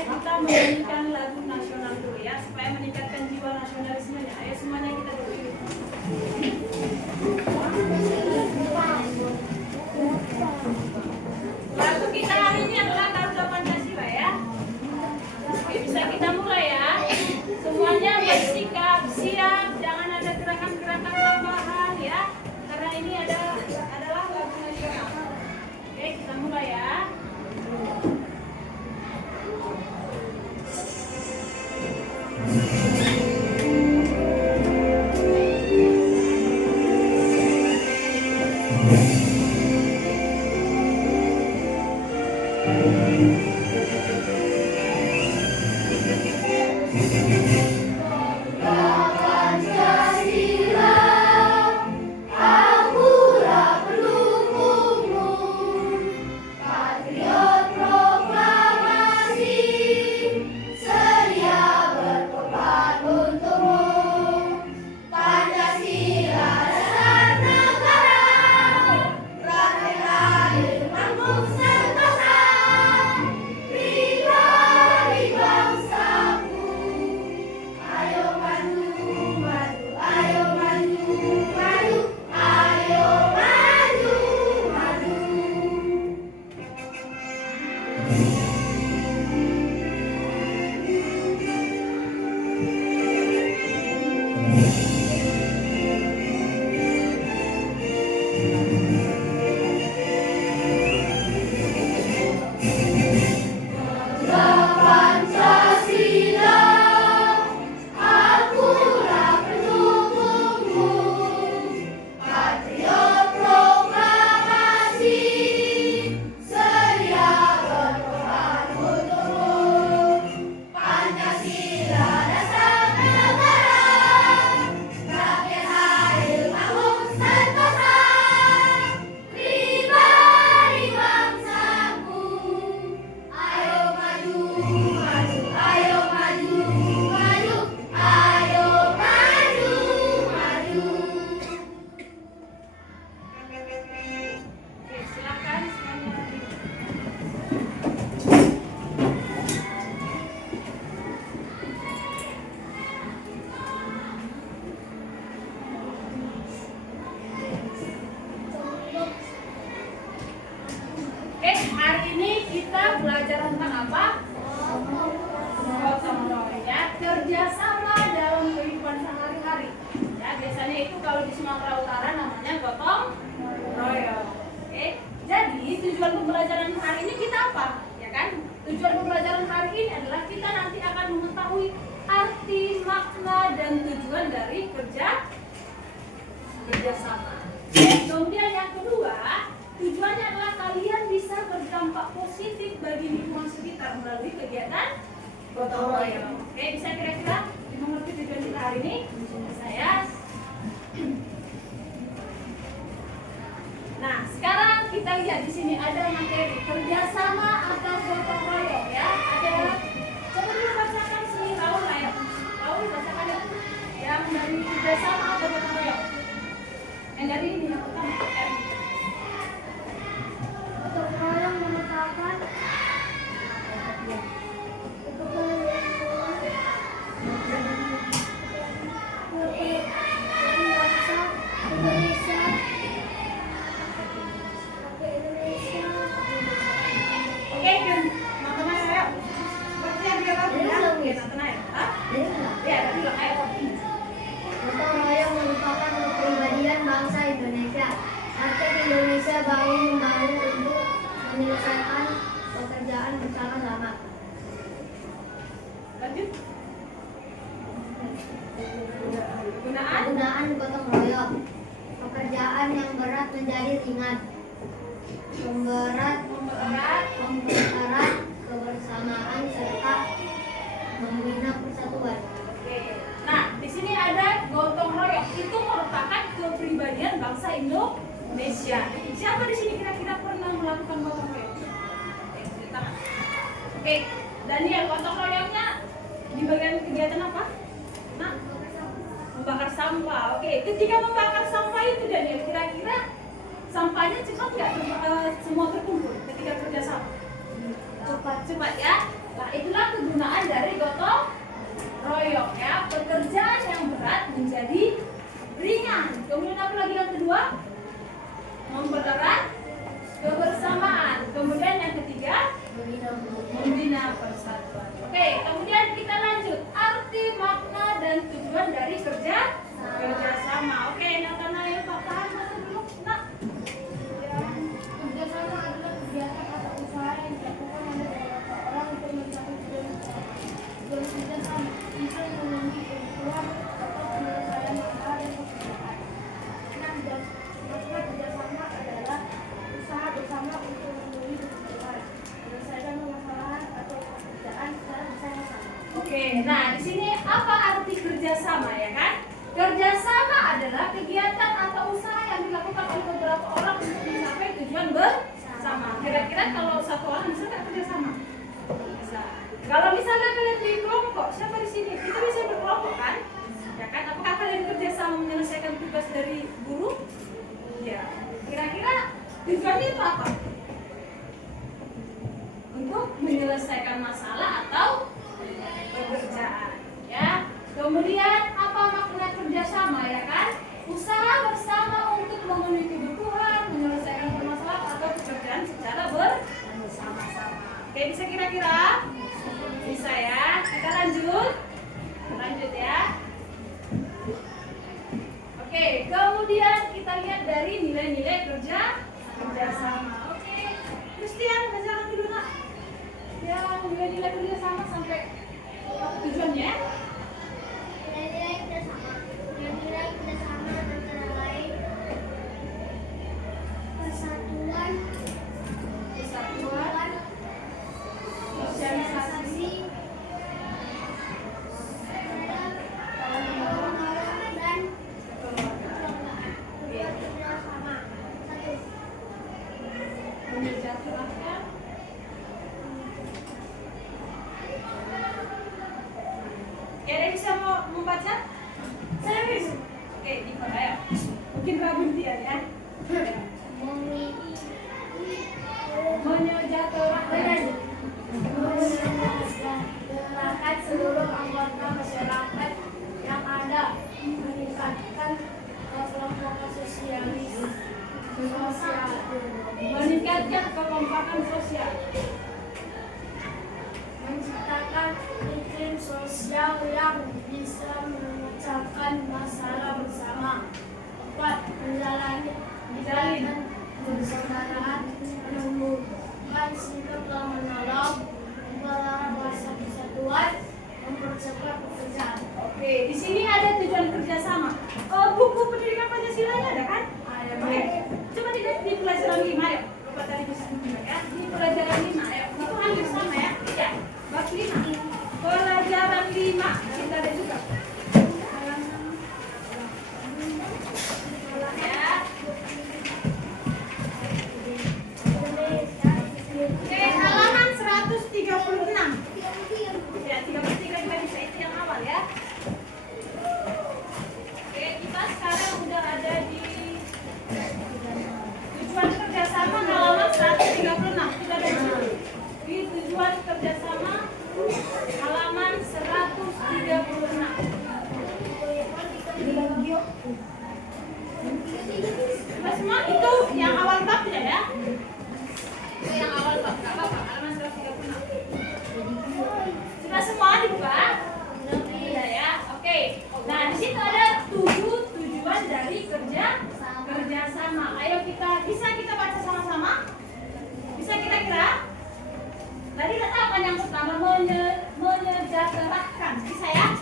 kita menyanyikan lagu nasional dulu ya, supaya meningkatkan jiwa nasionalismenya. Ayo semuanya kita dulu. Lagu kita hari ini adalah Garuda Pancasila ya. Oke, bisa kita mulai ya. Semuanya bersikap siap, jangan ada gerakan-gerakan tambahan ya. Karena ini adalah lagu nasional. Oke, kita mulai ya. Belajar tentang apa? Gotong royong ya, kerjasama dalam kehidupan sehari-hari. Ya, biasanya itu kalau di Sumatera Utara namanya gotong royong. Oke, jadi tujuan pembelajaran hari ini kita apa? Ya kan? Tujuan pembelajaran hari ini adalah kita nanti akan mengetahui arti, makna, dan tujuan dari kerjasama. Kemudian yang kedua, tujuannya adalah kalian bisa berdampak positif bagi lingkungan sekitar melalui kegiatan gotong royong. Oke, bisa kira-kira mengerti tujuan kita hari ini? Saya. Nah, sekarang kita lihat di sini ada materi kerjasama atau gotong royong ya. Ada. Coba dulu bacakan sini, Raul ya. Raul bacakan ya. Yang dari kerjasama atau gotong royong. Yang dari ini yang pertama. Gotong royong merupakan kepribadian bangsa Indonesia. Arti Indonesia bahu-membahu untuk menyelesaikan pekerjaan bersama-sama. Lanjut. Penggunaan gotong royong. Pekerjaan yang berat menjadi ringan. Mempererat kebersamaan serta membina persatuan. Nah, di sini ada gotong royong. Itu merupakan kepribadian bangsa Indonesia. Siapa di sini kira-kira pernah melakukan gotong royong? Oke, Daniel, gotong royongnya di bagian kegiatan apa? Nah, membakar sampah. Oke, ketika membakar sampah itu Daniel, kira-kira sampahnya cepat nggak semua terkumpul ketika kerjasama? Cepat ya. Nah, itulah kegunaan dari gotong royong ya. Pekerjaan yang berat menjadi ringan. Kemudian apa lagi yang kedua? Mempererat kebersamaan. Kemudian yang ketiga, membina persatuan. Oke, kemudian kita lanjut. Arti, makna, dan tujuan dari kerjasama. Oke, Natana yang paham atau belum? Nak? Kerjasama adalah kegiatan atau usaha yang dilakukan oleh beberapa orang untuk mencapai tujuan kerjasama. Bisa memenuhi kebutuhan atau penyelesaian masalah dan pekerjaan. Makna kerjasama adalah usaha bersama untuk memenuhi kebutuhan, menyelesaikan permasalahan atau pekerjaan secara bersama-sama. Oke, nah di sini apa arti kerjasama ya kan? Kerjasama adalah kegiatan atau usaha yang dilakukan oleh beberapa orang untuk mencapai tujuan bersama. Kira-kira kalau satu orang bisa nggak kerjasama? Bisa. Kalau misalnya kalian di kelompok, siapa di sini? Kita bisa berkelompok kan? Ya kan? Apakah kalian kerjasama menyelesaikan tugas dari guru? Ya. Kira-kira tujuannya itu apa? Untuk menyelesaikan masalah atau pekerjaan, ya. Kemudian apa makna kerjasama ya kan? Usaha bersama untuk memenuhi kebutuhan, menyelesaikan permasalahan atau pekerjaan secara bersama-sama. Oke, bisa kira-kira? Bisa ya. Kita lanjut ya. Oke, kemudian kita lihat dari nilai-nilai kerjasama. Oke, Christian, bacakan dulu nak. Ya, nilai-nilai kerjasama sampai tujuannya. Nilai-nilai kerjasama antara lain persatuan, sosialisasi, dan kekeluargaan. kerjasama. Satu, Menyejahterakan. Ya, ada yang bisa mau membaca? Serius? Oke, Iva, ayo. Mungkin rabun dia ya. Menyejahterakan. Menyejahterakan seluruh anggota masyarakat yang ada, meningkatkan kekompakan sosial, Meningkatkan kekompakan sosial. menciptakan iklim sosial yang bisa memecahkan masalah bersama. 4. Menjalin persaudaraan, menumbuhkan sikap tolong menolong, mempererat rasa persatuan, mempercepat pekerjaan. Oke, di sini ada tujuan kerjasama. Buku pendidikan Pancasilanya ada kan? Ada. Oke, coba dilihat di pelajaran 5 ya. Lupa tadi bisa ya. Di pelajaran 5 ya. Itu hampir sama ya. Ya, bab 5. Pelajaran 5 kita ada juga. Ya. Oke, halaman 136. Ya, 33 juga bisa itu yang awal ya. Oke, kita sekarang udah ada di tujuan kerjasama halaman 136. Kita ada di tujuan kerjasama halaman 136. Mas semua itu yang awal bab tidak ya? Itu yang awal bab, nggak apa-apa, halaman 136. Sudah semua dibuka? Sudah ya, oke. Nah, di situ ada 7 tujuan dari kerjasama. Ayo bisa kita baca sama-sama? Bisa kira-kira? Tadi kata apa yang pertama? Menyejahterakan. Bisa ya?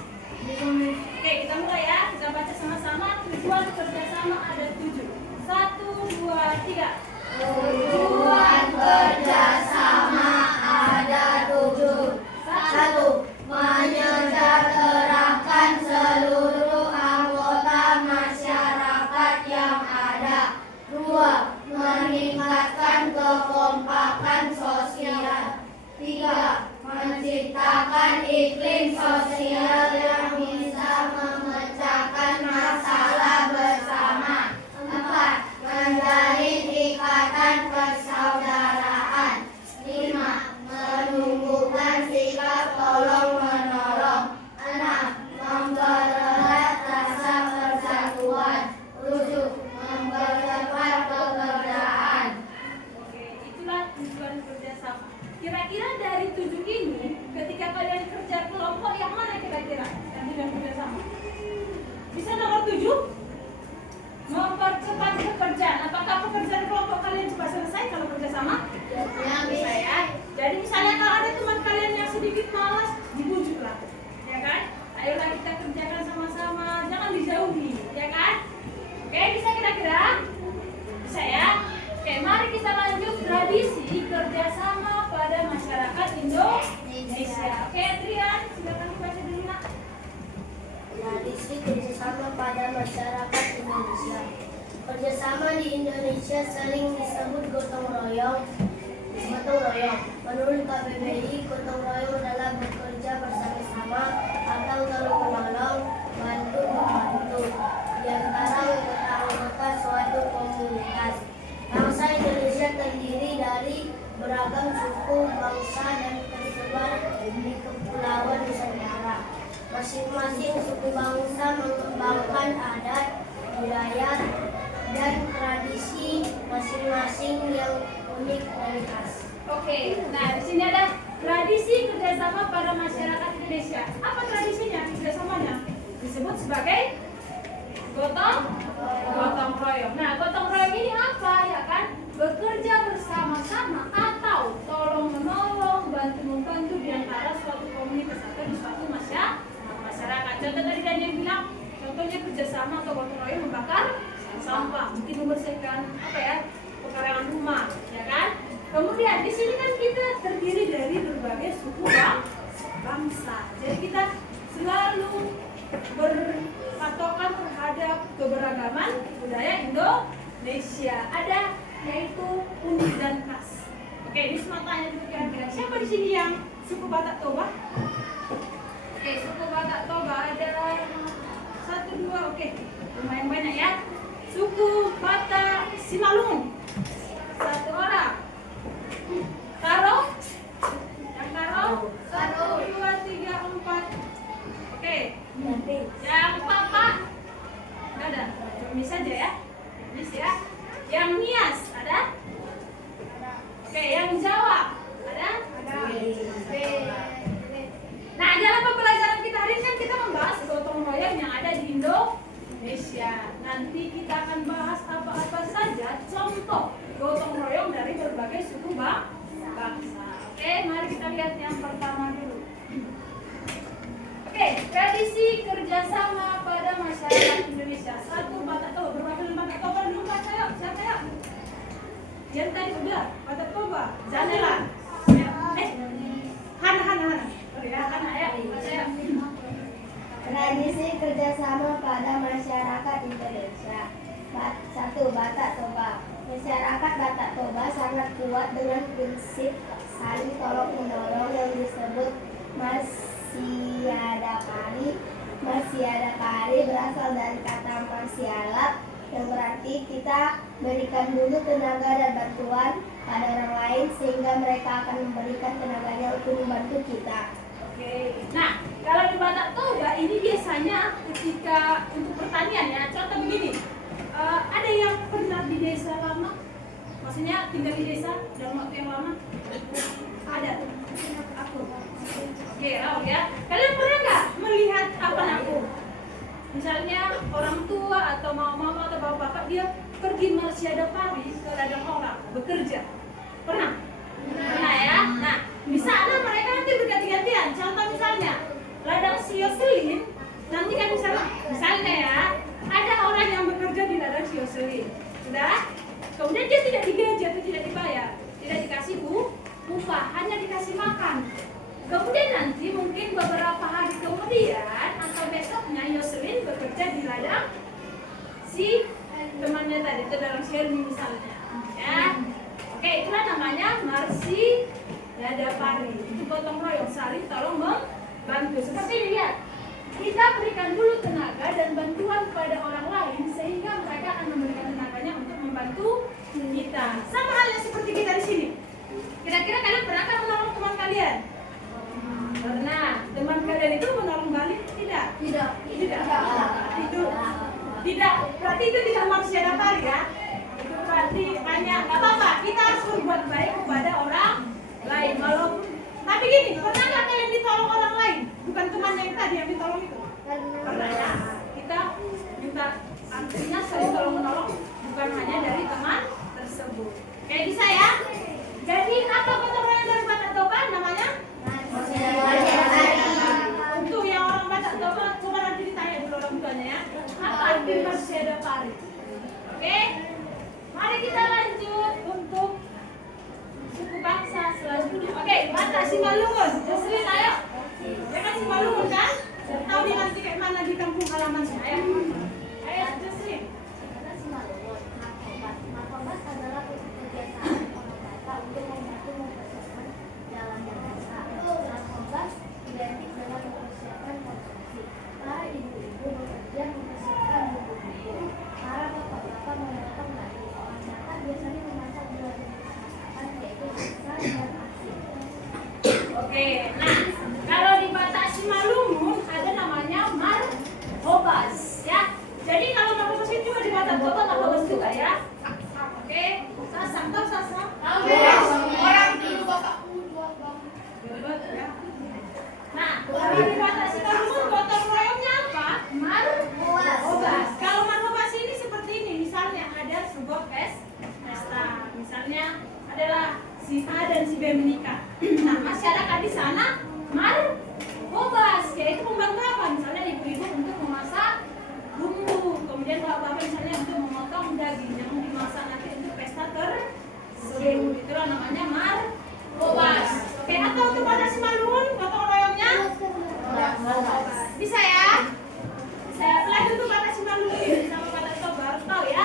Oke, kita mulai ya. Kita baca sama-sama. Tujuan kerjasama ada 7. 1, 2, 3. Tujuan kerjasama ada 7. 1. Menyejahterakan seluruh anggota masyarakat yang ada. 2. Meningkatkan kekompakan sosial. 3. Menciptakan iklim sosial pada masyarakat Indonesia. Kerjasama di Indonesia sering disebut gotong royong. Menurut KBBI, gotong royong adalah bekerja bersama-sama atau tolong-menolong, bantu-membantu di antara anggota suatu komunitas. Bangsa Indonesia terdiri dari beragam suku, bangsa, dan tersebar di kepulauan Nusantara. Masing-masing suku bangsa mengembangkan adat, budaya, dan tradisi masing-masing yang unik dan khas. Oke, nah di sini ada tradisi kerjasama pada masyarakat Indonesia. Apa tradisinya? Kerjasamanya disebut sebagai gotong royong. Nah, gotong royong ini apa ya kan? Bekerja bersama-sama atau tolong menolong, bantu membantu di antara suatu komunitas atau di suatu masyarakat. Contoh tadi Daniel bilang, contohnya kerjasama atau gotong royong membakar sampah, mungkin membersihkan pekarangan rumah, ya kan? Kemudian di sini kan kita terdiri dari berbagai suku bangsa. Jadi kita selalu berpatokan terhadap keberagaman budaya Indonesia. Ada yaitu unik dan khas. Oke, ini semua tanya dulu kira-kira siapa di sini yang suku Batak Toba? Oke, suku Batak Toba ada 1, 2, oke, lumayan banyak ya. Suku Batak Simalungun 1 orang. Karo? Yang Karo? 1, 2, 3, 4. Oke. Yang Papa? Nggak ada. Cuma saja ya. Mis ya. Yang Nias ada? Oke. Yang Jawa ada? Ada. Nah, dalam pembelajaran kita hari ini kan kita membahas gotong royong yang ada di Indonesia. Nanti kita akan bahas apa-apa saja contoh gotong royong dari berbagai suku bangsa. Oke, mari kita lihat yang pertama dulu. Oke, tradisi kerjasama pada masyarakat Indonesia. 1, Batak Toba. Berwakil Batak Toba dulu Pak, siapa ya? Yang tadi udah, Batak Toba. Zanela. Hana. Hana ya. Tradisi kerjasama pada masyarakat Indonesia. 1. Batak Toba. Masyarakat Batak Toba sangat kuat dengan prinsip saling tolong-menolong yang disebut Masyadakari berasal dari kata masyalat yang berarti kita berikan dulu tenaga dan bantuan pada orang lain sehingga mereka akan memberikan tenaganya untuk membantu kita. Oke. Nah, kalau di Batak Toba ini biasanya ketika untuk pertanian ya, contoh begini. Ada yang pernah di desa lama? Maksudnya tinggal di desa dalam waktu yang lama? Ada. Aku. Oke, ya. Kalian pernah nggak melihat apa aku? Misalnya orang tua atau mama atau bapak dia pergi Masyadakari ke ladang orang bekerja. Pernah? Pernah ya. Nah, di sana mereka nanti berganti-gantian. Contoh misalnya ladang Sioselin, nanti kan misalnya ya, ada orang yang bekerja di ladang Sioselin. Sudah? Kemudian dia tidak digaji atau tidak dibayar, tidak dikasih upah, hanya dikasih makan. Kemudian nanti mungkin beberapa hari kemudian atau besoknya Yoselin bekerja di ladang si temannya tadi, itu dalam Shelby misalnya. Ya. Oke, itulah namanya Marsi Yadapari. Itu gotong royong, saling tolong membantu. Seperti ini lihat. Kita berikan dulu tenaga dan bantuan kepada orang lain sehingga mereka akan memberikan tenaganya untuk membantu kita. Sama halnya seperti kita di sini. Kira-kira kalian pernah menolong teman kalian? Pernah. Teman kalian itu menolong balik? Tidak. Itu tidak. Berarti itu tidak manusia datar ya. Itu berarti hanya nggak apa-apa. Kita harus berbuat baik kepada orang lain. Tapi gini, pernah nggak kalian ditolong orang lain? Bukan temannya yang tadi yang ditolong itu? Pernah ya. Kita minta artinya saling tolong menolong, bukan hanya dari teman tersebut. Kayak bisa ya. Jadi apa gotong royong dari Batak Toba namanya? Untuk yang orang Batak Toba, coba nanti ditanya dulu orang tuanya ya. Apa arti Masyadakari? Oke. Mari kita lanjut untuk suku bangsa selanjutnya. Oke, Batak Simalungun. Jocelyn ayo. Ya kan Simalungun kan? Tahu dia nanti kayak mana di kampung halaman saya. namanya Marbobas. Oke, atau untuk bahasa Simalungun gotong royongnya bisa ya? Saya pelajari untuk bahasa Simalungun sama bahasa Tobar, tahu ya?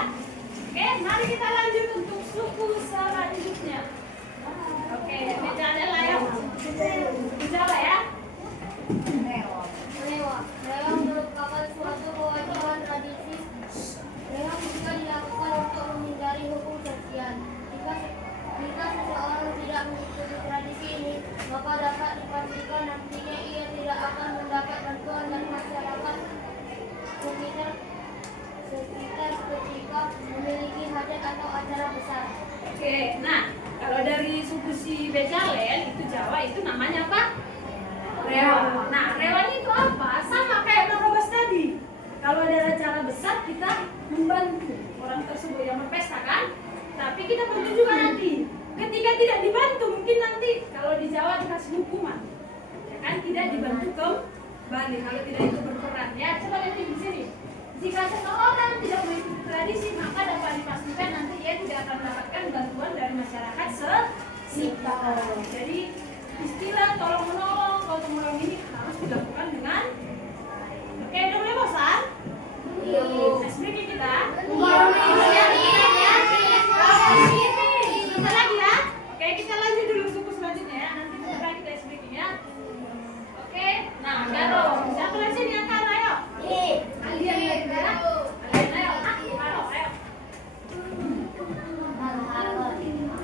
Oke, mari kita lanjut untuk suku selanjutnya. Oke, beda ada lah ya. Jawa ya. Reog merupakan suatu kewajiban tradisi. Reog juga dilakukan untuk menghindari hukum sosial. Jika seseorang tidak mengikuti tradisi ini, maka dapat dipastikan nantinya ia tidak akan mendapat bantuan dari masyarakat sekitar ketika memiliki hajat atau acara besar. Oke, nah kalau dari suku si Becalen itu Jawa itu namanya apa? Rewa. Nah, rewanya itu apa? Sama kayak Marbobas tadi. Kalau ada acara besar kita membantu orang tersebut yang berpesta kan? Tapi kita bantu juga nanti. Ketika tidak dibantu mungkin nanti kalau di Jawa dikasih hukuman. Ya kan tidak dibantu kembali kalau tidak itu berperan. Ya, coba lihat di sini. Jika seseorang tidak mengikuti tradisi maka dapat dipastikan nanti ia tidak akan mendapatkan bantuan dari masyarakat sekitar. Jadi istilah tolong menolong, gotong royong ini harus dilakukan dengan oke, udah mulai bosan? Ice breaking kita? Sebentar lagi ya. Oke, kita lanjut dulu suku selanjutnya ya. Nanti sebentar lagi kita ice breaking ya. Oke, nah Garo, siapa lagi sini yang kalah ayo? Kalian ya. Kalian ayo. Garo, ayo.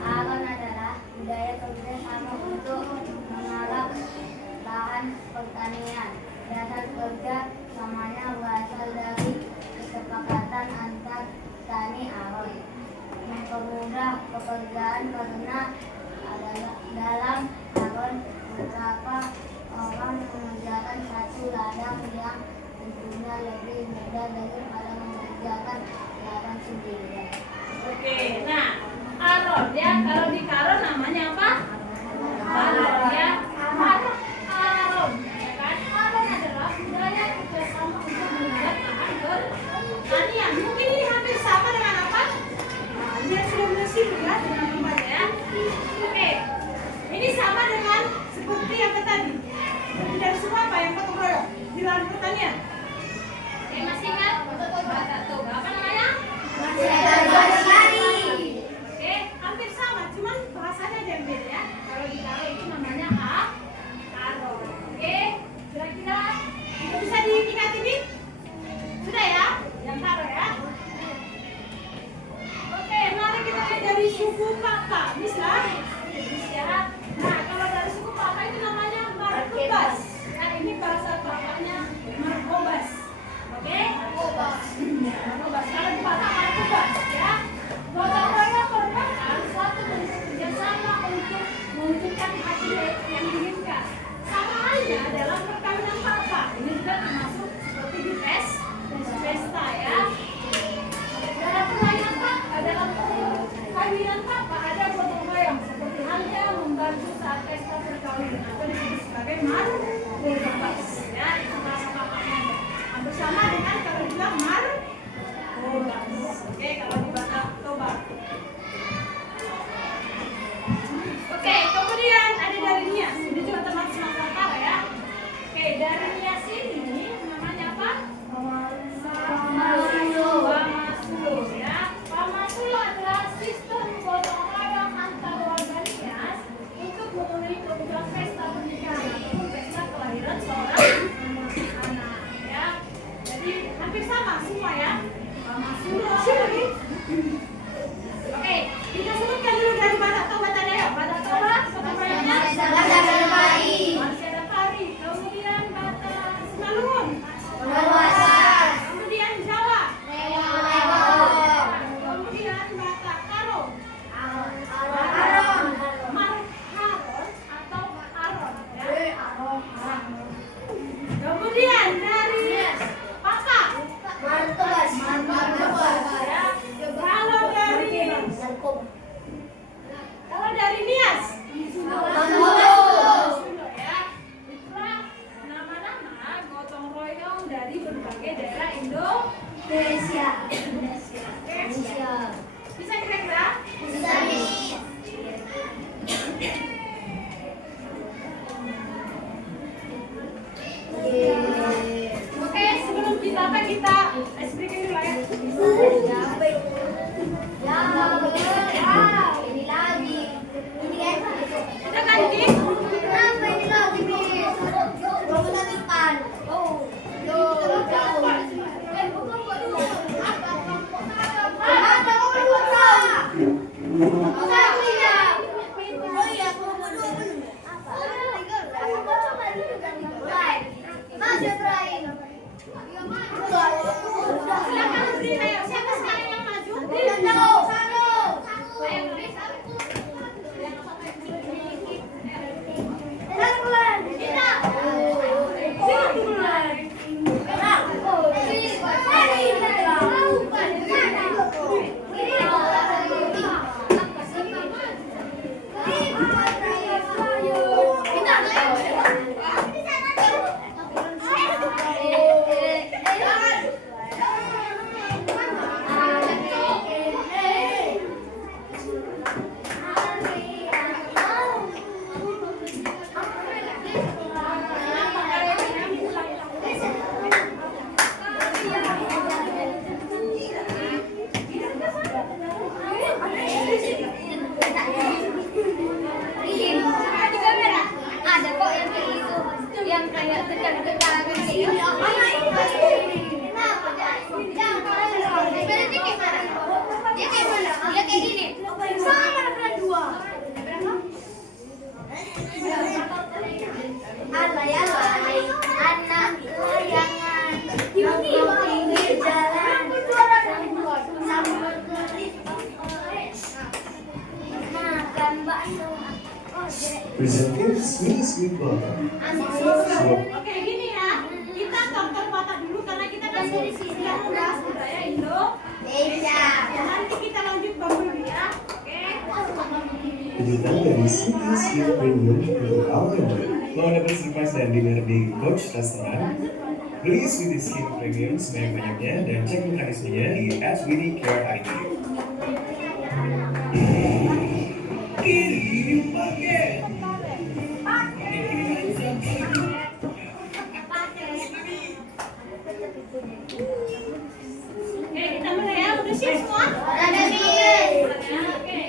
Aron adalah budaya kerjasama untuk mengarah lahan pertanian. Dasar kerja samanya berasal dari kesepakatan antar petani Aron. Mempermudah pekerjaan karena dalam Aron beberapa orang mengerjakan satu ladang yang tentunya lebih mudah daripada mengerjakan ladang sendirian. Oke, nah Aron ya, kalau di Karo namanya apa? Aron ya. Aron, ya kan? Aron adalah budaya kerjasama untuk mengejar lahan pertanian. Mungkin ini hampir sama dengan apa? Nah, ini yang sudah bersih ya dengan rumahnya ya. Oke, ini sama dengan seperti yang tadi. Dari semua apa yang gotong royong di lahan pertanian? Yang masih ingat? Apa namanya? Oke, hampir sama, cuman bahasanya ada yang beda ya. Kalau di Karo itu namanya Aron. Oke, kira-kira itu bisa diingat ini? Sudah ya? Yang Karo ya? Oke, mari kita lihat dari suku Papa. Bisa? Bisa. Nah, kalau dari suku Papa itu namanya Marbobas. Nah, ini bahasa Papanya Marbobas. Oke? Marbobas. Kalau di Batak Marbobas ya. Gotong royong merupakan suatu bentuk kerjasama untuk mewujudkan hasil yang diinginkan. Sama halnya dalam perkawinan Papa. Ini juga termasuk seperti di pesta ya. Dalam perkawinan Papa, dalam perkawinan Papa ada gotong royong seperti halnya membantu saat pesta perkawinan atau disebut sebagai Marbobas. Ya, itu bahasa Papanya. Hampir sama dengan kalau dibilang Marbobas. Oke, kalau di Batak Toba. Oke, kemudian ada dari Nias. Ini juga termasuk Sumatera Utara ya. Oke, dari Nias ini namanya apa? Pamasulo ya. Pamasulo adalah sistem gotong royong antar warga Nias untuk memenuhi kebutuhan pesta pernikahan ataupun pesta kelahiran seorang anak ya. Jadi hampir sama semua ya. Pamasulo. Oke, kita sebutkan dulu dari Batak Toba tadi ya. Batak Toba, gotong royongnya masih ada pari. Kemudian Batak Simalungun. Kemudian Jawa. Kemudian Batak Karo. Marharon atau Aron ya. Kemudian dari Papa. Ya. Kalau dari Nias. Ya. Itulah nama-nama gotong royong dari berbagai daerah Indonesia. Oke. Bisa kira-kira? Bisa nih. alay-alay, anak layangan, nongkrong pinggir jalan, sambil keris makan bakso. Presented sweet butter. Oke, gini ya. Kita tonton Batak dulu karena kita kan sudah membahas budaya Indonesia. Nanti kita lanjut Bumblebee ya. Oke. Kejutan dari City Sweet Premium untuk Alfamart. Mau dapat surprise dan dinner di Coach Restoran? Beli Sweety Skin Premium sebanyak-banyaknya dan cek mekanismenya di @widycare.id. Kiri pakai. Oke, kita mulai ya. Udah siap semua? Ada nih. Oke.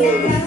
Thank you.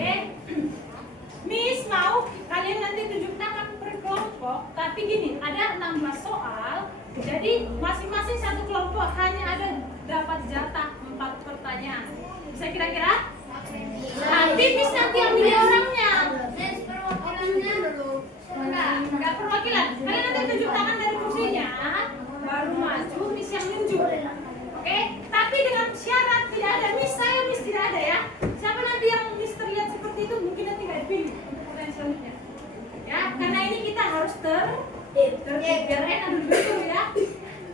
Oke. Miss mau kalian nanti tunjuk tangan per kelompok, tapi gini, ada 16 soal. Jadi masing-masing satu kelompok hanya ada dapat jatah 4 pertanyaan. Bisa kira-kira? Nanti Miss nanti yang pilih orangnya. Perwakilannya dulu. Enggak perwakilan. Kalian nanti tunjuk tangan dari kursinya, baru maju Miss yang nunjuk. Oke? Tapi dengan syarat tidak ada Miss saya, Miss tidak ada ya. Siapa nanti yang Miss terlihat seperti itu mungkin nanti nggak dipilih untuk pertanyaan selanjutnya. Ya, karena ini kita harus tertib biar enak dulu ya.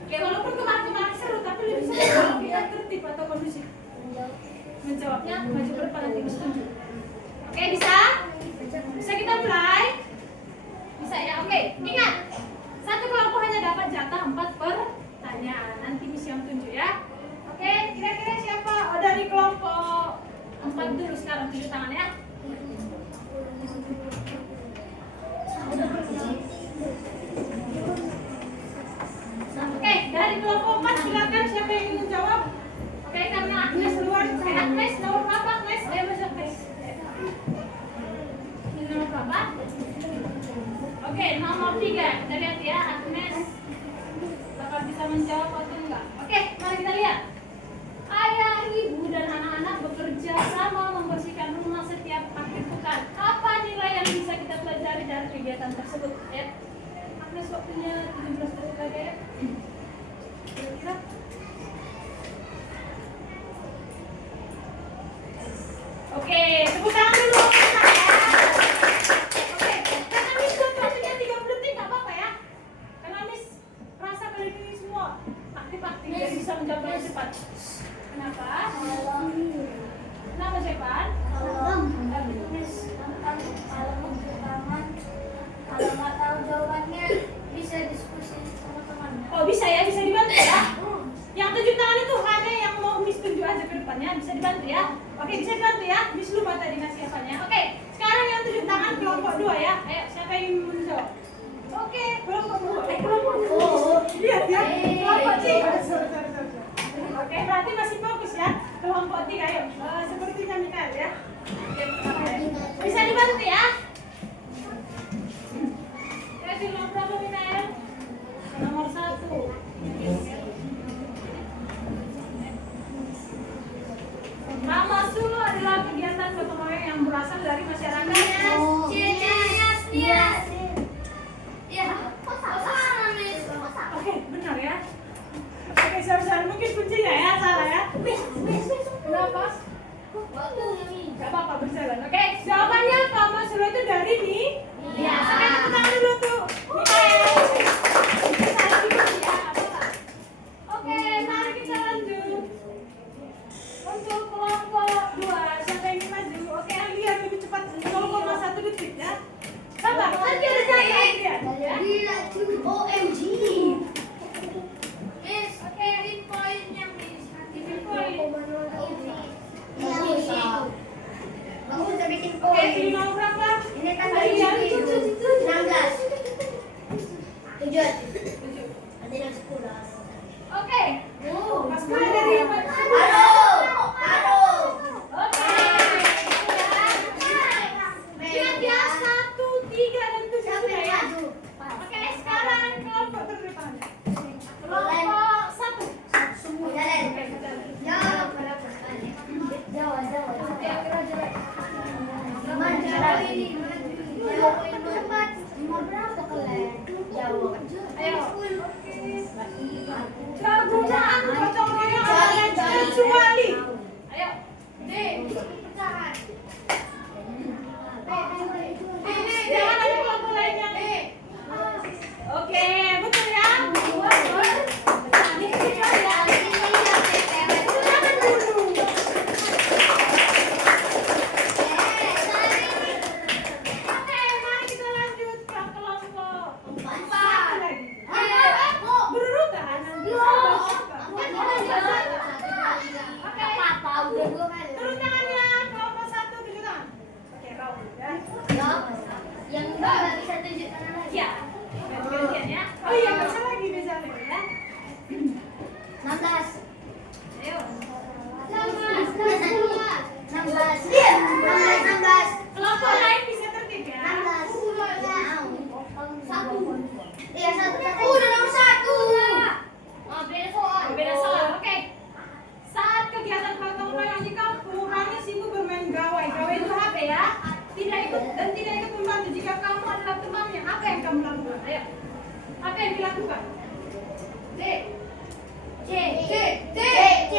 Oke, walaupun kemarin-kemarin seru tapi lebih seru kalau kita tertib atau kondusif. Menjawabnya maju ke depan nanti Miss tunjuk. Oke, bisa? Bisa kita mulai? Bisa ya? Oke, ingat. Satu kelompok hanya dapat jatah 4 pertanyaan. Nanti Miss yang tunjuk ya. Oke, kira-kira siapa? Oh, dari kelompok 4 dulu sekarang tunjuk tangan ya. Oke, dari kelompok 4 silakan siapa yang ingin menjawab? Oke, karena Agnes duluan. Oke, Agnes, nomor berapa Agnes? Ayo masuk Agnes. Ini nomor berapa? Oke, nomor 3. Kita lihat ya, Agnes bakal bisa menjawab atau enggak. Oke, mari kita lihat. Ayah, ibu, dan anak-anak bekerja sama membersihkan rumah setiap akhir pekan. Apa nilai yang bisa kita pelajari dari kegiatan tersebut? Ya, Agnes waktunya 17 menit lagi ya. Kira-kira? Oke, tepuk tangan dulu. Oke, karena Miss waktunya 30 detik nggak apa-apa ya. Karena Miss rasa kalian ini semua aktif-aktif jadi bisa menjawab dengan cepat. Kenapa? Kenapa Sepan? Kalau nggak tahu jawabannya bisa diskusi sama teman. Oh bisa ya, bisa dibantu ya. Yang tunjuk tangan itu hanya yang mau Miss tunjuk aja ke depannya, bisa dibantu ya. Oke, bisa dibantu ya. Miss lupa tadi ngasih apanya. Oke, sekarang yang tunjuk tangan kelompok 2 ya. Ayo, siapa yang ingin menjawab? Oke, kelompok 2. Kelompok 2. Lihat ya, kelompok 3. Oke, berarti masih fokus ya. Kelompok 3, ayo. Sepertinya Mikael ya. Bisa dibantu ya. Kasih nomor berapa Mikael? Nomor 1. Ramah Sulu adalah kegiatan gotong royong yang berasal dari masyarakat. Oke, benar ya. Oke, sorry, mungkin kuncinya ya, salah ya. Kenapa? Gak apa-apa, berjalan. Oke, jawabannya Ramah Sulu itu dari nih. Iya. Oke, tepuk tangan dulu tuh. Mikael. Salah dikit ya, apa-apa. Oke, mari kita lanjut. Untuk kelompok 2, siapa yang ingin maju? Oke, lihat lebih cepat 0,1 detik ya. Sabar, nanti ada saya lihat ya. OMG. Oke, hit poinnya Miss. Hit point. Kamu udah bikin Oke, pilih nomor berapa? Ini kan Kalian. 16. 7. 7. Ada yang 10. Oke. Mas mulai dari yang mana? Oke. Ingat ya, 1, 3, dan 7 sudah ya. Oke, sekarang kelompok terdepan. Kelompok 1. Kegunaan gotong royong kecuali. Ayo. Jangan ada kelompok lainnya. Oke, betul ya. Oke, mari kita lanjut ke kelompok 4 lagi. Berurutan. Turun tangannya kelompok 1 tunjuk tangan. tidak ikut membantu. Jika kamu adalah temannya, apa yang kamu lakukan? Ayo. Apa yang dilakukan? C. C. C. C. C.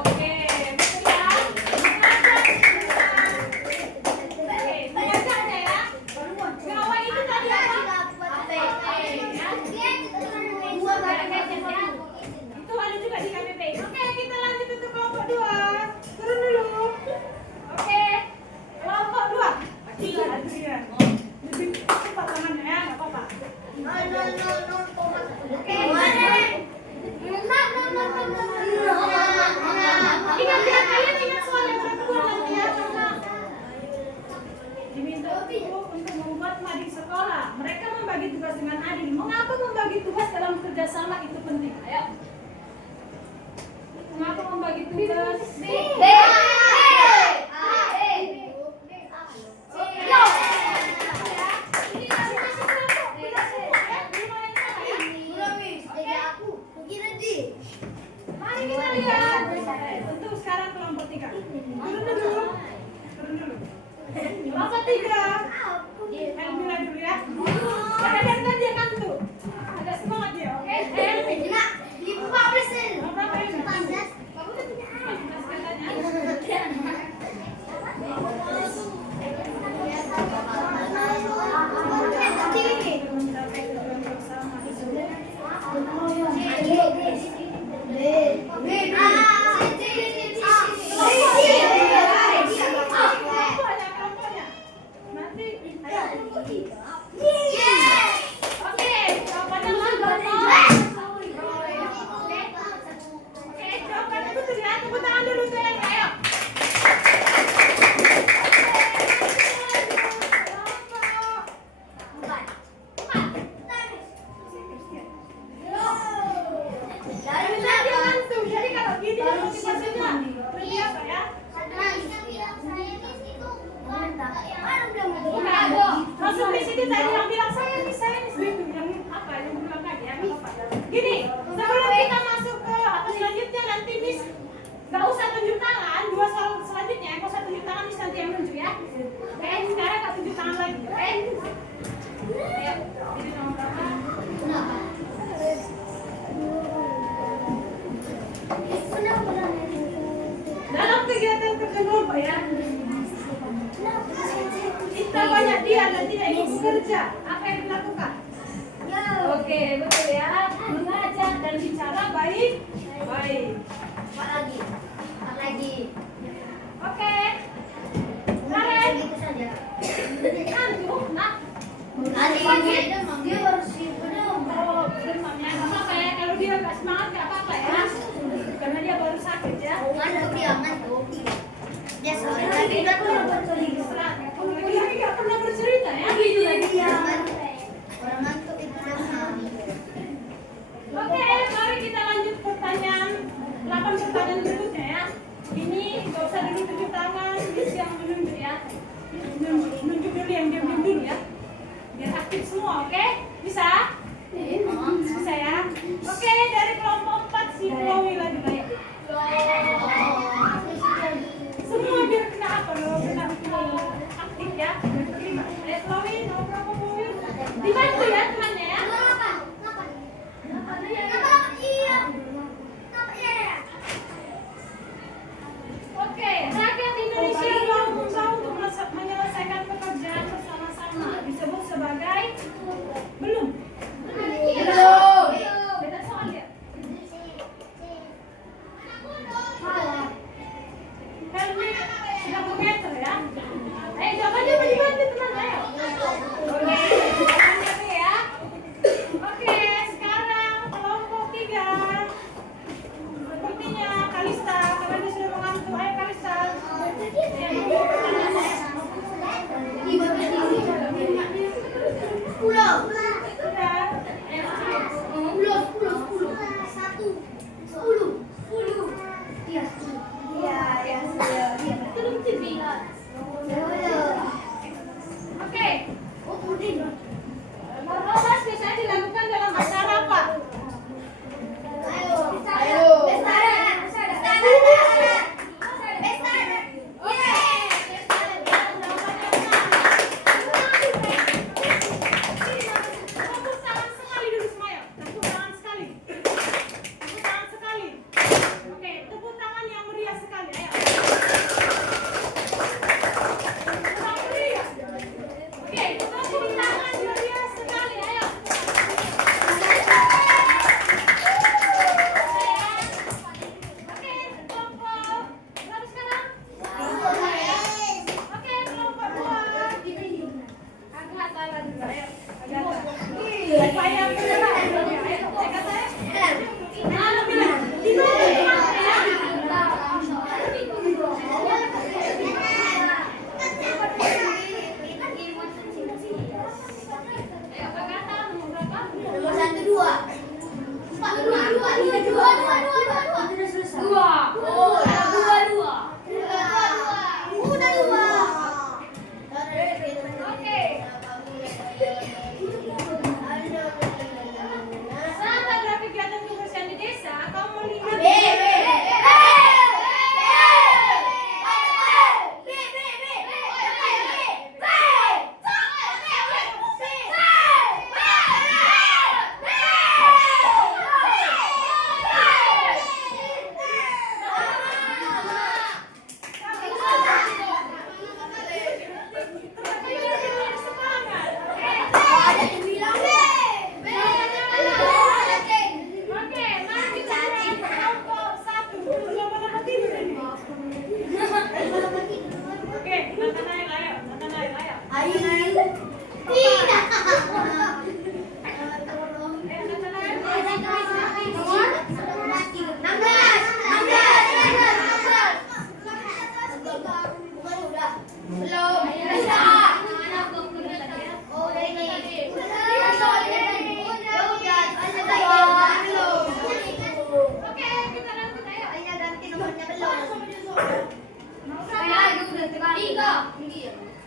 Oke, betul ya. Oke, bacanya ya. Jawa itu tadi apa? Itu ada juga di KPP. Oke, kita lanjut untuk kelompok 2. Turun dulu. Oke, kelompok 2. Tiga, Adrian. Lebih cepat tangannya ya, nggak apa-apa. Oke. Ingat ya, kalian ingat soal yang udah keluar nanti ya, karena diminta untuk membuat madik sekolah. Mereka membagi tugas dengan adil. Mengapa membagi tugas dalam kerjasama itu penting? Ayo. Mengapa membagi tugas? Mari kita lihat. Untuk sekarang kelompok 3. Turun dulu. Kelompok 3. Helmila dulu ya. Ada dia kan tuh. Ada semangat dia, oke? Helmila. Berapa ini? Kelompoknya. Nanti ayo. Oke, jawabannya Oke, jawabannya betul ya. Tepuk tangan dulu saya. Ayo. Jadi kalau gini motivasinya lebih apa ya? Langsung di sini tadi yang bilang saya nih gitu. Yang apa? Yang bilang tadi ya, nggak apa-apa. Gini, sebelum kita masuk ke atau selanjutnya nanti Miss nggak usah tunjuk tangan. Dua soal selanjutnya nggak usah tunjuk tangan, Miss nanti yang nunjuk ya. Oke, sekarang nggak tunjuk tangan lagi. Oke? Ayo, ini nomor berapa? Dalam kegiatan kelompok ya. Kita banyak dia dan tidak ikut bekerja. Apa yang dilakukan? Oke, betul ya. Mengajar dan bicara baik. Apa lagi? Oke. Karen. Gitu saja. Ngantuk, nak. Dia harus belum. Oh, belum mamnya. Nggak apa-apa ya. Kalau dia nggak semangat nggak apa-apa ya. Karena dia baru sakit ya. Dia sore Tapi tadi nggak pernah bercerita ya. Gitu lagi. orang ngantuk itu demam. Oke, mari kita lanjut pertanyaan 8 pertanyaan berikutnya ya. Ini nggak usah dulu tunjuk tangan, Miss yang menunjuk ya. Nunjuk dulu yang diam dulu ya. Biar aktif semua, oke? Bisa? Bisa ya. Oke, dari kelompok 4 si Chloe lagi ya. Semua biar kena apa loh? Kena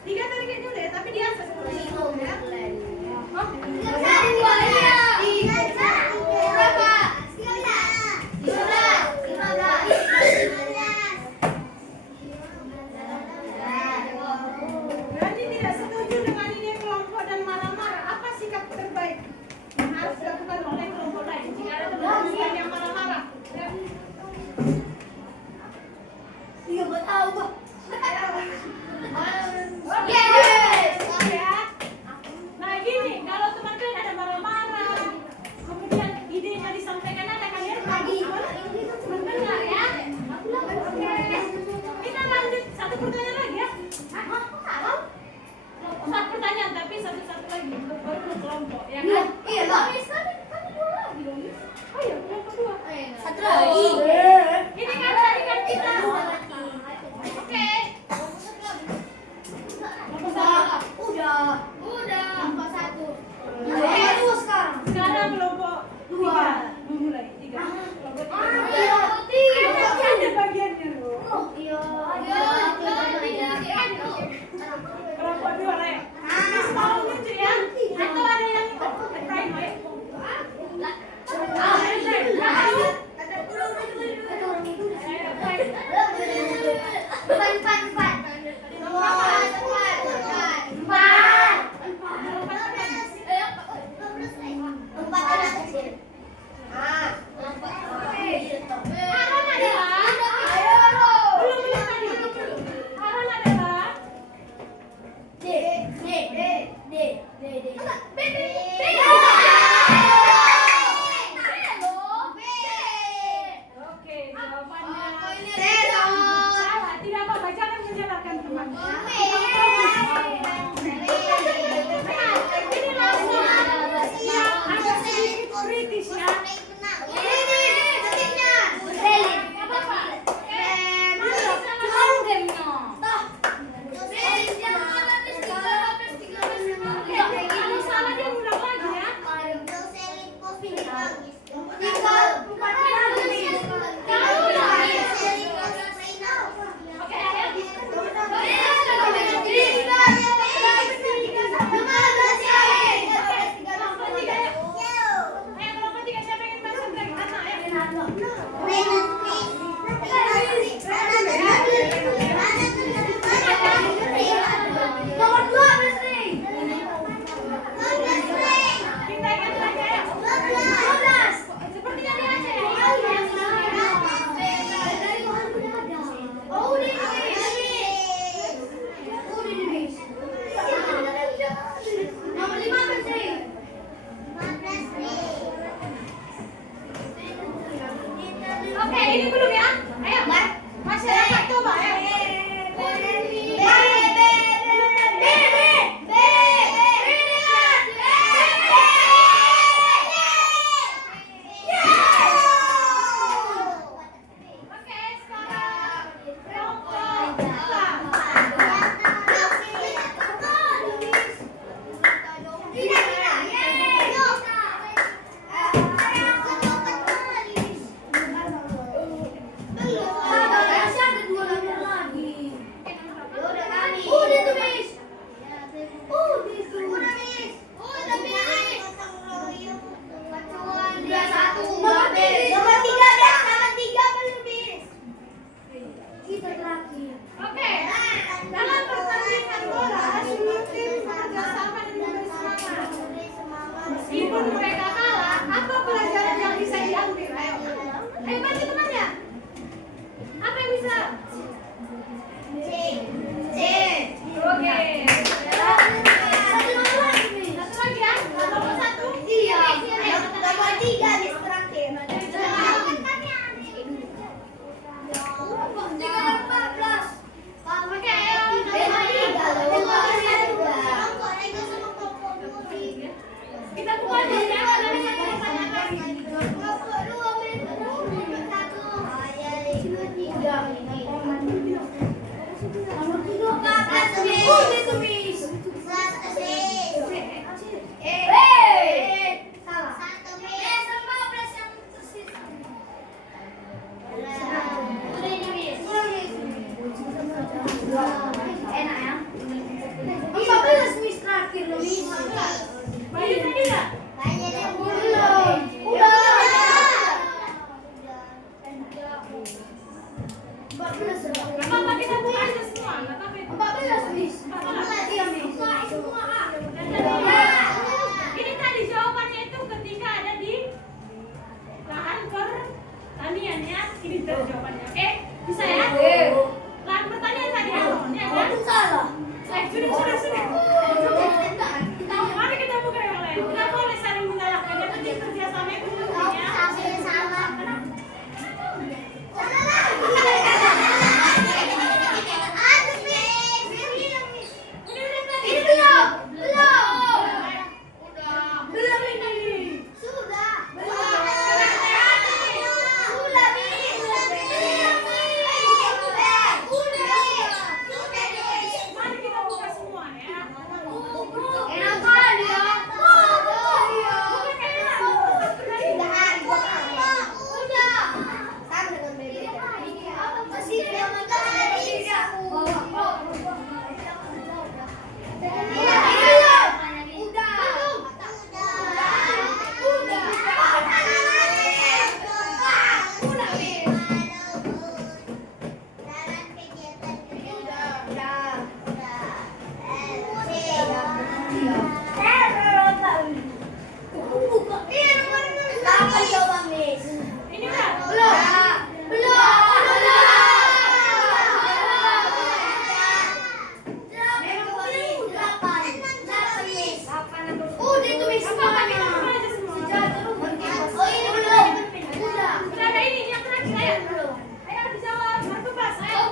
Tiga tadi kayaknya udah, tapi di atas ya. Berarti tidak setuju dengan ide kelompok dan marah-marah. Apa sikap terbaik yang harus dilakukan oleh kelompok lain jika ada teman-teman yang marah-marah? Iya, gak tahu kok. Nah gini, kalau teman kalian ada marah-marah, kemudian idenya disampaikan ada kalian lagi mendengar ya. Oke, kita lanjut satu pertanyaan lagi ya. Satu pertanyaan tapi satu lagi baru ke kelompok ya kan? Iya, Bang. Oh iya, kelompok dua. Satu lagi. Ini kan tadi kan kita. Oke. Udah. Kelompok satu. Dua sekarang. Sekarang kelompok Dua. Mulai tiga. Kelompok tiga. Tiga. Ada bagiannya loh. Iya. Kelompok dua lah ya. Terus mau lucu ya? Atau ada yang lain ya? Aron adalah belum tadi. Aron adalah oke, jawabannya salah. Tidak apa-apa, jangan menyalahkan teman. Ini langsung yang ada sedikit kritis ya. Kalau salah dia ulang lagi ya. Oke, kelompok tiga siapa yang masuk lagi? Anak ya. Nomor 2 Mesri. Kita ingat lagi ya. 12. Sepertinya dia aja ya. Oh, udah ditulis. Nomor 5 Mesri. Oke, ini belum ya. Ayo, masyarakat coba ya. Oke, sekarang kelompok Oke, Enak ya? 14 Miss terakhir loh Miss. Banyak tadi nggak? Belum. Udah. 14 sudah. Apa kita buka aja semua? Nggak apa-apa itu. 14 Miss. 14. Iya Miss. Ini tadi jawabannya itu ketika ada di lahan pertanian ya. Ini tadi jawabannya. Oke, bisa ya? Lahan pertanian tadi ya kan? Salah. Sudah. Mari kita buka yang lain. Tidak boleh saling menyalahkan. Yang penting kerjasama itu pentingnya. Mari kita buka semua ya. Ini udah. Udah ada ini yang terakhir ayo. Ayo dijawab. Markubas. Ayo.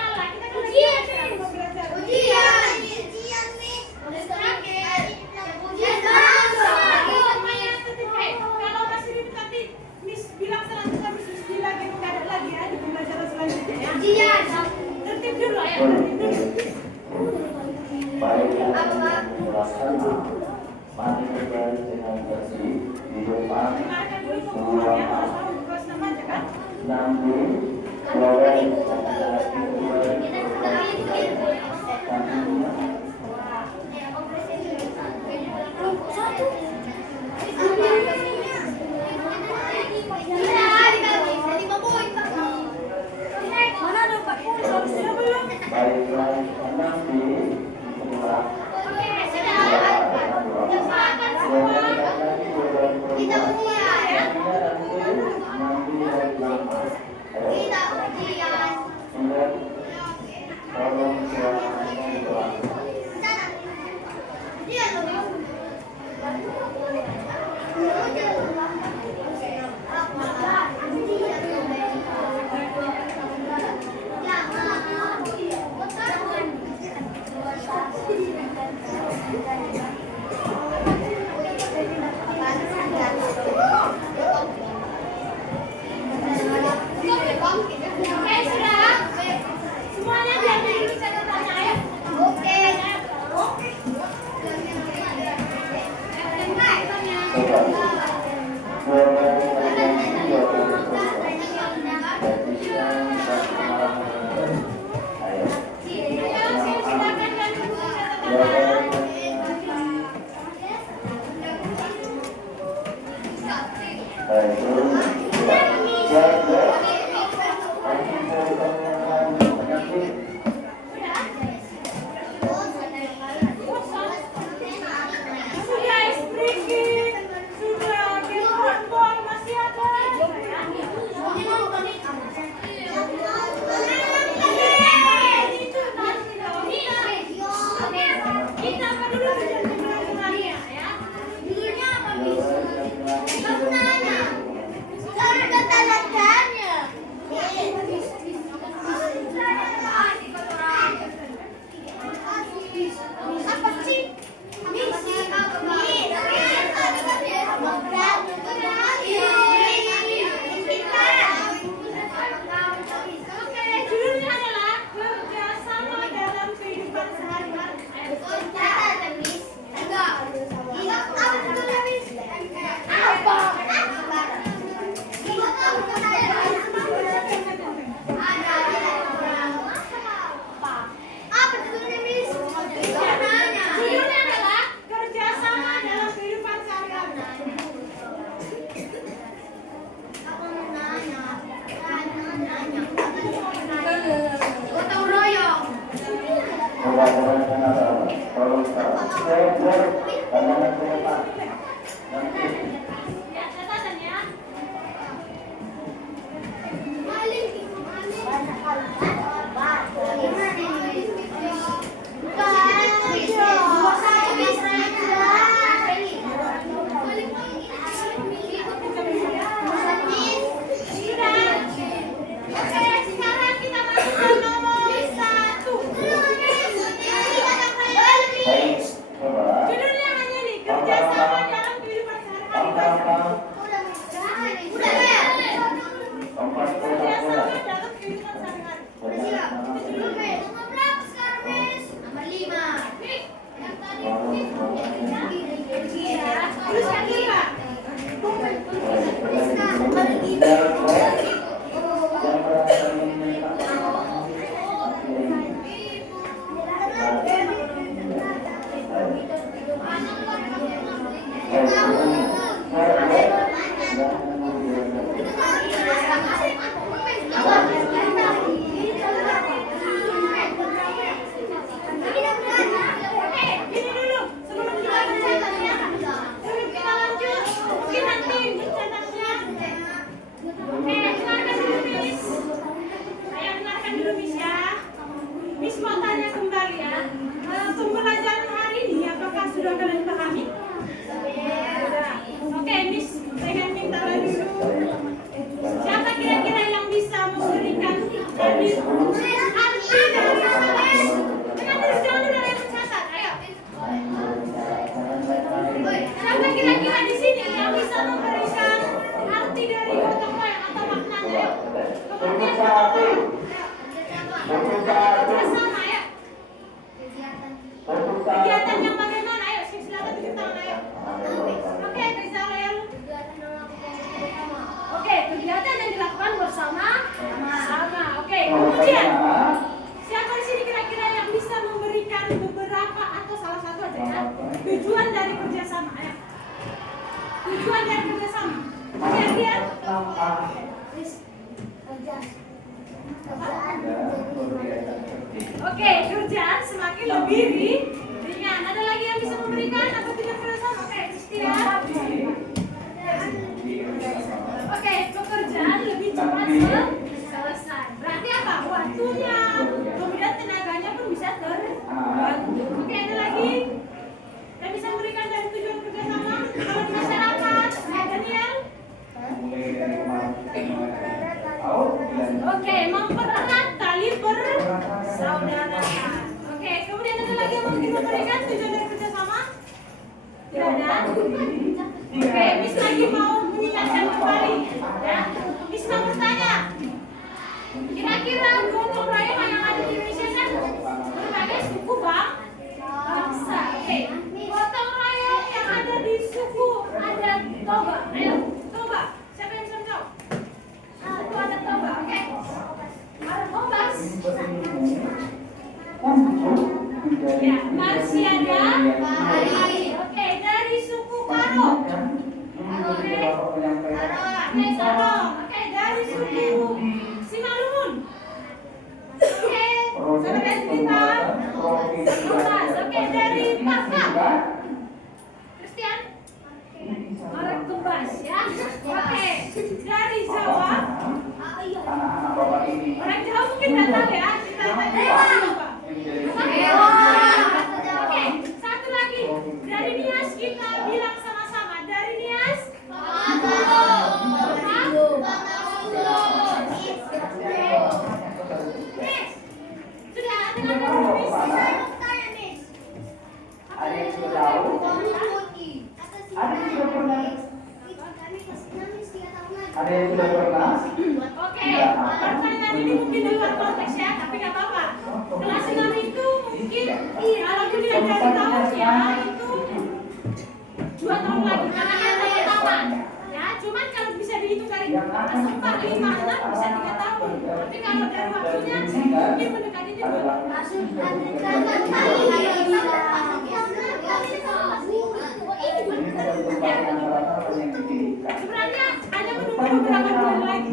Jawabannya benar ya. Kalau masih ribet nanti Miss bilang selanjutnya Miss bilang itu nggak ada lagi ya di pembelajaran selanjutnya ya. Tertib dulu ya. Baik yang menjelaskan, mari kita dengan bersih di depan Dengarkan dulu pengumumannya. Harus tahu kelas nama aja kan. nanti boleh laki-laki baiklah nanti setelah Semuanya diambil dulu catatannya ayo. Silakan dan buku catatannya. Ya, catatan ya. Oke, sekarang kita masuk ke nomor 1. Judulnya hanya nih, kerjasama dalam kehidupan sehari-hari. Kerjasama dalam kehidupan sehari-hari. Terus yang kedua. Oke, gini dulu. Sebelum kita lanjut ya. Sebelum kita lanjut, mungkin nanti mencatatnya. Oke, dengarkan dulu Miss. Ayo dengarkan dulu Miss ya. Miss mau tanya kembali ya. Pembelajaran hari ini apakah sudah kalian pahami? Sudah. Oke, Miss, saya minta lagi dulu. Siapa kira-kira yang bisa memberikan arti dari jangan udah yang mencatat, ayo. Siapa kira-kira di sini yang bisa memberikan arti dari gotong royong atau maknanya? Ayo. Pengertian gotong royong. Kerjasama, ayo. Kegiatan yang bagaimana? Ayo, silakan tunjuk tangan, ayo. Oke, Rizal ya. Oke, kegiatan yang dilakukan bersama. Oke, kemudian siapa di sini kira-kira yang bisa memberikan beberapa atau salah satu aja ya? Tujuan dari kerjasama, ayo. Tujuan dari kerjasama. Oke, dia. Oke, kerjaan semakin lebih ringan. Ada lagi yang bisa memberikan atau tidak kerjasama? Oke, Kristia. Oke, pekerjaan lebih cepat selesai. Berarti apa? Waktunya, kemudian tenaganya pun bisa terbantu. Oke, ada lagi yang bisa memberikan dari tujuan kerjasama? Kalau di masyarakat, Daniel. Oke, mempererat tali persaudaraan. Oke, kemudian ada lagi yang mungkin memberikan tujuan dari kerjasama? Tidak ada. Oke, Miss lagi mau mengingatkan kembali. Ya, Miss mau bertanya. Kira-kira gotong royong yang ada di Indonesia kan berbagai suku bangsa. Oke, gotong royong yang ada di suku ada Toba. Ayo, Toba. Siapa yang bisa menjawab? Itu ada Toba. Oke. Ada Tobas. Ya, Marsiada. Oke, dari suku Karo. Oke, Saro. Oke, dari suku Simalungun. Oke, sampai dari kita. Lukas. Oke, dari Papua. Christian. Orang Kebas ya. Oke, dari Jawa. Orang Jawa mungkin nggak tahu ya. Kita apa? Oke, satu lagi. Dari Nias kita bilang sama-sama. Dari Nias. Sudah dengan Miss. Ada yang sudah tahu? Ada yang sudah pernah? Oke, pertanyaan ini mungkin di luar konteks ya, tapi nggak apa-apa. Kelas 6 itu mungkin kalau dilihat dari tahunnya itu 2 tahun lagi, karena kan tahun. Ya, cuman kalau bisa dihitung dari 4, 5, 6 bisa 3 tahun. Tapi kalau dari waktunya mungkin mendekati 2 Sebenarnya hanya menunggu beberapa bulan lagi.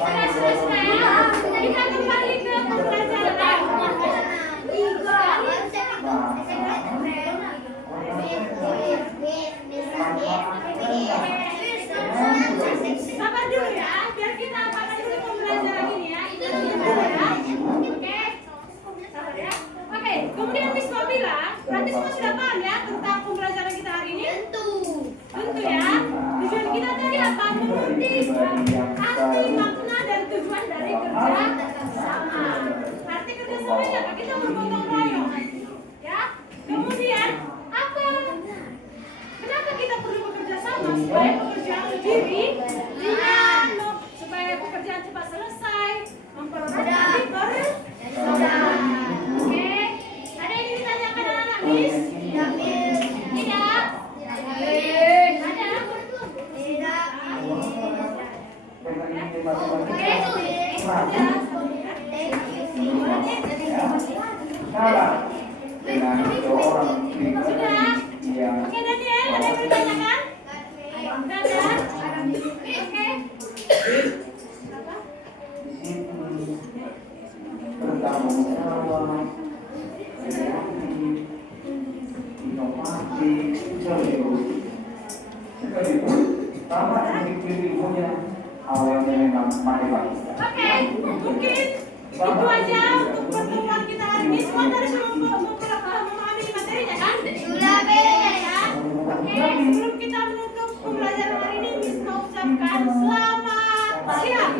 Sudah selesai. Baru? Oke. Ada yang ditanyakan anak-anak, Miss? Tidak? Ada? Dengan seorang pribadi yang Oke, Daniel, ada yang ditanyakan? Enggak ada? Oke. bertanggung jawab, kreatif, inovatif, serius. Sekaligus, sama seperti ibunya, awalnya memang matematika. Oke, mungkin itu aja untuk pertemuan kita hari ini. Semua harus memahami materinya kan? Sudah beres ya. Oke, sebelum kita menutup pembelajaran hari ini, Miss mau ucapkan selamat siang.